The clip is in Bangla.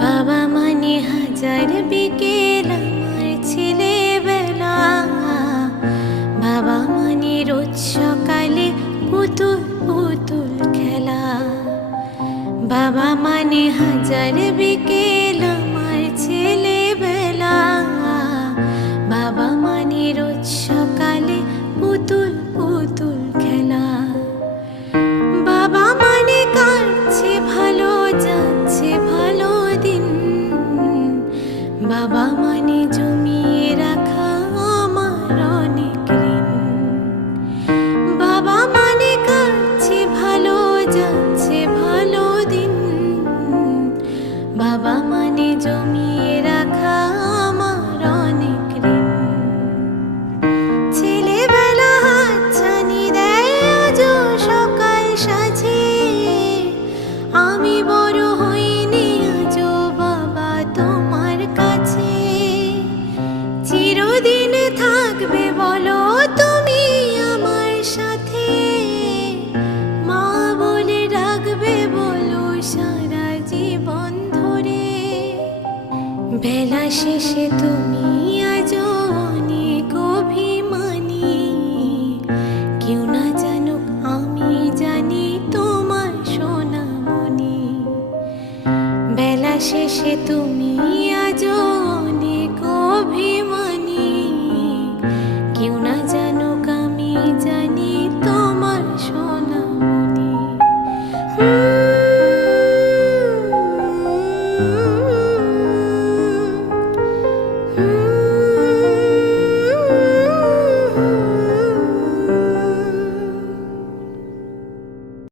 বাবা মানে হাজার বিকেল আমার ছেলেবেলা। বাবা মানে রোজ সকালে পুতুল পুতুল খেলা। বাবা মানে হাজার বিকেল আমার ছেলেবেলা। বাবা মানে রোজ সকালে পুতুল পুতুল খেলা। বাবা মানে কাটছে ভালো, যাচ্ছে ভালো দিন। বাবা মানে জমিয়ে রাখা আমার অনেক ঋণ। বাবা মানে কাটছে ভালো, যাচ্ছে ভালো দিন। বাবা মানে জমিয়ে রাখা আমার অনেক ঋণ। ছেলেবেলা হাতছানি দেয় আজও সকাল সাজে। আমি বড় হইনি আজও বাবা তোমার কাছে। চিরদিন থাকবে বলো তুমি আমার সাথে। মা বলে ডাকবে বলো সারা জীবন ধরে। বেলা শেষে তুমি আজও অনেক অভিমানী। কেউ না জানুক আমি জানি তোমার সোনামণি। বেলা শেষে তুমি আজও